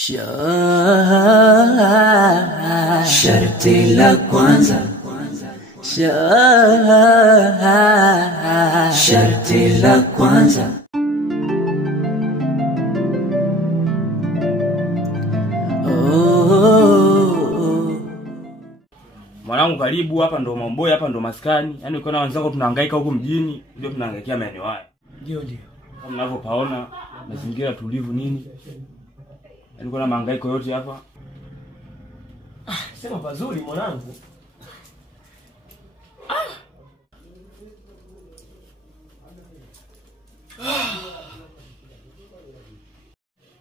Sharti la kwanza, sharti la kwanza. Mwanangu karibu hapa ndo Momboy, hapa ndo maskani. Yaani ukiona wenzangu tunahangaika huko mjini, ndio tunahangaikia maeneo haya. Ndio. Kama mnavyopaona mazingira tulivu nini. Yaani kuna mahangaiko yote hapa. Sema pazuri mwanangu.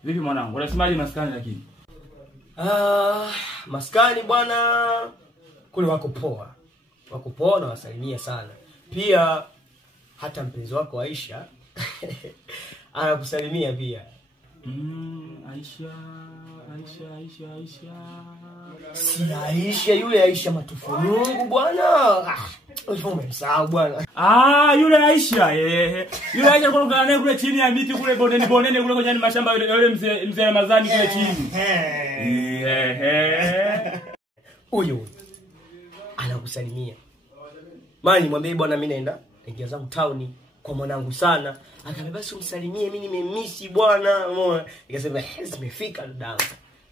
Vipi mwanangu? Unasemaje maskani lakini? Maskani bwana kule wako poa. Wako poa na wasalimia sana. Pia hata mpenzi wako Aisha anakusalimia pia. Aisha. Si Aisha yule Aisha Matufunungu bwana. Wewe umemsahau bwana. Yule Aisha Yule Aisha kutoka naye kule chini ya miti kule bondeni kule kwenye mashamba yule mzee Ramadhani kule chini. Huyo anakusalimia. Mali mwambie bwana mimi naenda naingia zangu town kwa mwanangu sana. Akaniambia basi umsalimie mimi nimemisi bwana. Umeona? Nikasema zimefika dadangu.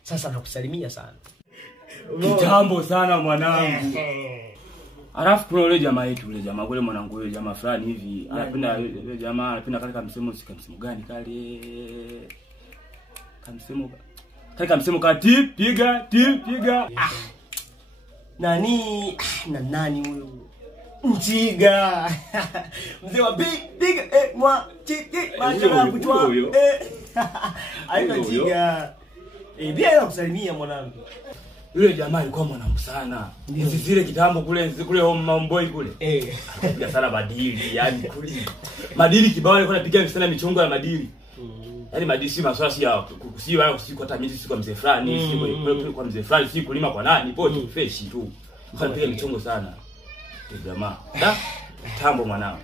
Sasa nakusalimia sana. Kitambo sana mwanangu. Alafu kuna yule jamaa yetu yule jamaa kule mwanangu yule jamaa fulani hivi anapenda yule jamaa anapenda kale kamsemo gani kale kamsemo tip piga nani huyo Mtiga mzee wa piga mwa tiki macho kuchwa aina Mtiga pia anakusalimia mwanangu. Yule jamaa alikuwa mwanangu sana. Hizi zile kitambo kule Momboy kule. Anapiga sana madili, yani kule. Madili kibao alikuwa anapiga sana michongo ya madili. Yaani madili si maswala si ya kusiwa hata mimi si kwa mzee fulani, si kwa mzee fulani, si kulima kwa nani, pote fresh tu. Anapiga michongo sana. Yule jamaa. Kitambo mwanangu.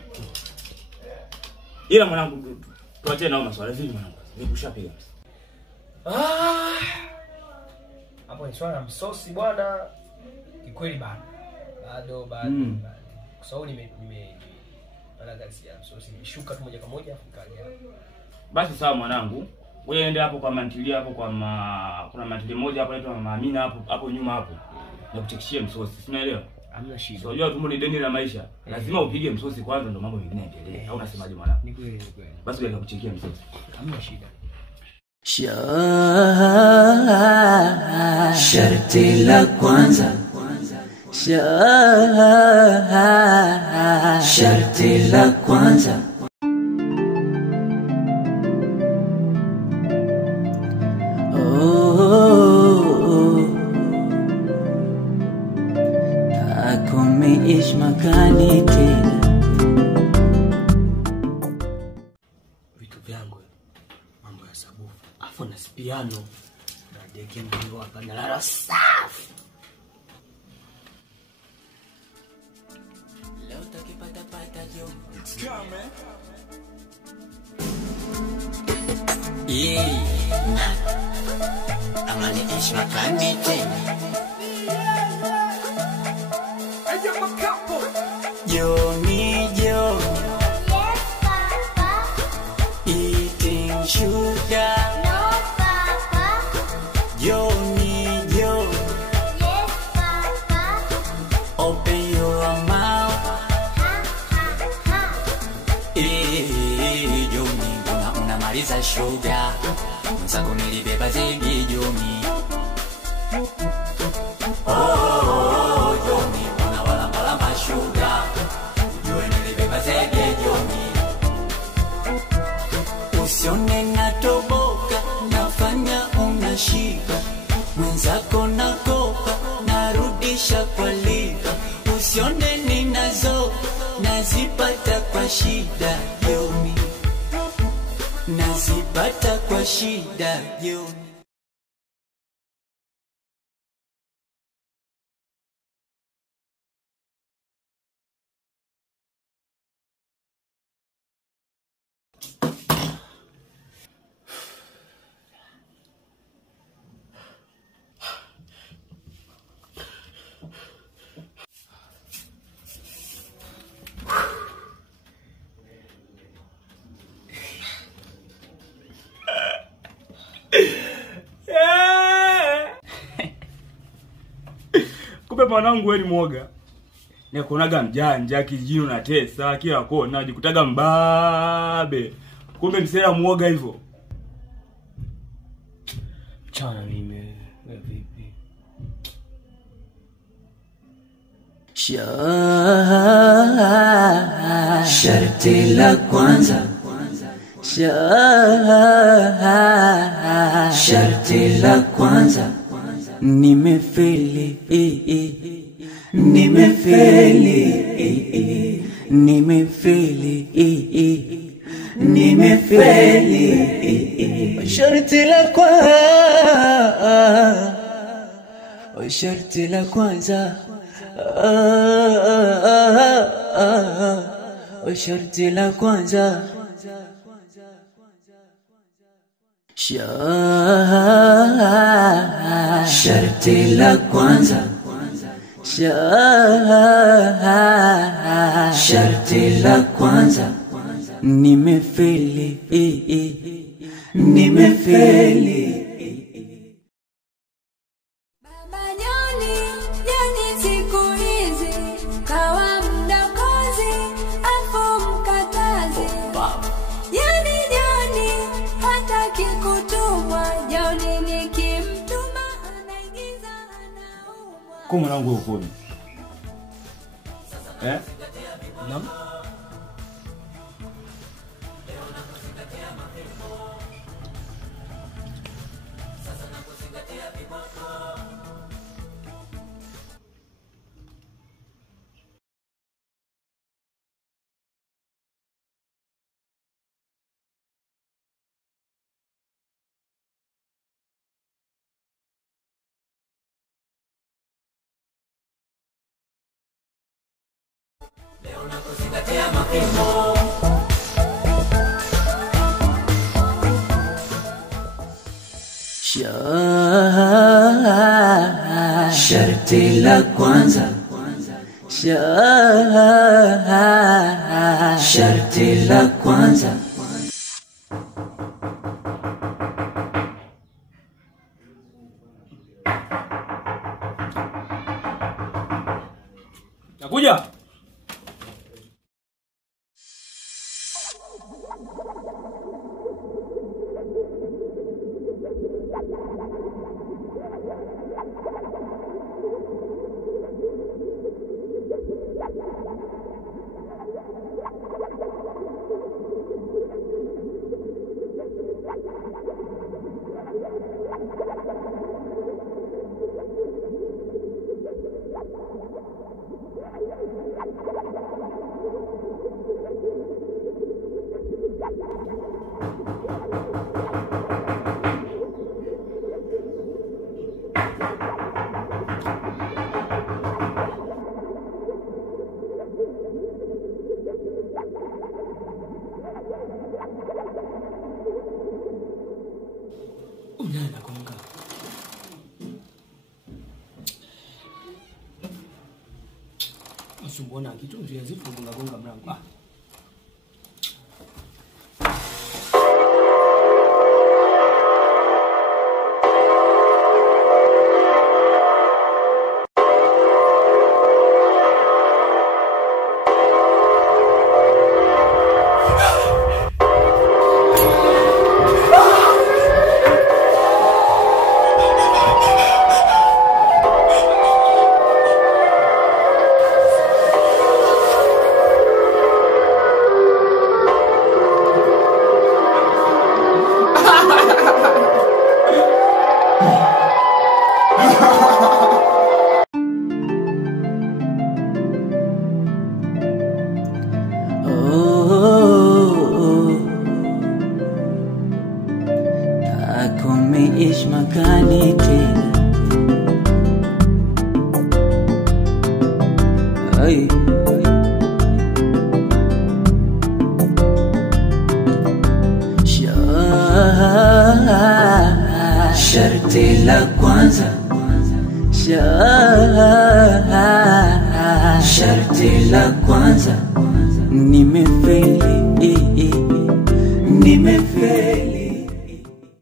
Ila mwanangu tuache nao maswala vipi mwanangu? Nikushapiga. Hapo ni swala msosi bwana. Kikweli bado. Kwa sababu bana gasi ya msosi nimeshuka tu moja kwa moja kaja. Basi sawa mwanangu. Wewe ende hapo kwa mantilia hapo kuna mantili moja hapo inaitwa Mama Amina hapo nyuma hapo. Nakuchekishia msosi. Unaelewa? Hamna shida. So unajua tumbo ni deni la maisha. Lazima upige msosi kwanza ndio mambo mengine yaendelee. Au unasemaje mwanangu? Ni kweli. Basi wewe nakuchekia msosi. Hamna shida. Sharti la kwanza, sharti la kwanza. Umeishi makani tena. Vitu vyangu mambo ya sabufu afu na piano na deke ndio hapa na la safi. Leo takipata jo. It's coming. Amani ishi makani tena. Johnny, yes, Papa. Eating sugar, no, Papa. Johnny, yes, Papa. Open your mouth, ha. Johnny, unamaliza sugar. Msako nilibeba zigi Johnny. Johnny, unawala sugar. Usione natoboka, nafanya unashika. Mwenzako nakopa, narudisha kwa lipa. Usione ninazo, nazipata kwa shida Johnny. Nazipata kwa shida Johnny. mwanangu wewe ni mwoga. Nikuonaga mjanja kijini unatesa kila kona unajikutaga mbabe. Kumbe msela mwoga hivyo. Chana mimi vipi? Sharti la kwanza. Sharti la kwanza. Nimefeli. Nimefeli. Sharti la kwanza. Sharti la kwanza. Sharti la kwanza. Sharti la kwanza. Sharti la kwanza. Nimefeli. Nimefeli. Kwa mwanangu wewe uko. Naam. Leo nakuzingatia mapimo. Sharti la kwanza. Sharti la kwanza. Nakuja. Unana konga. Usimbona kitu ndio yazifu gonga mlango. Umeishi makani tena. Ay. Sharti la kwanza. Sharti la kwanza. Nimefeli. Nimefeli.